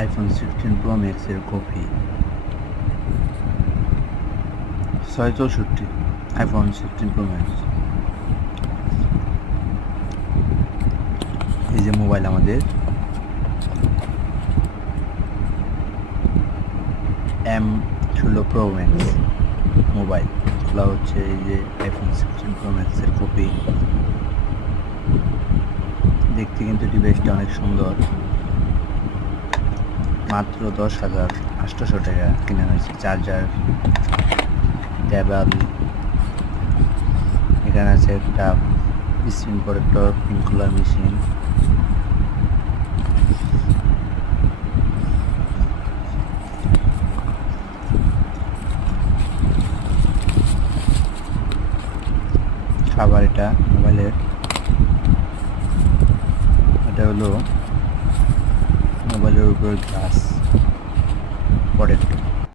IPhone 16 pro ম্যাক্সের copy 664 iPhone 16 pro max. এই যে মোবাইল আমাদের M16 প্রো ম্যাক্স মোবাইল, এগুলো হচ্ছে এই যে আইফোন 16 প্রো ম্যাক্সের কপি। দেখতে কিন্তু ডিভাইসটা অনেক সুন্দর, মাত্র 10,800 টাকা কিনা হয়েছে। চার্জার, কেবল, এখানে আছে একটা screen protector, pink colour machine. খাবার, এটা মোবাইলের, এটা হলো মোবাইলের উপর গ্লাস প্রোটেক্টর।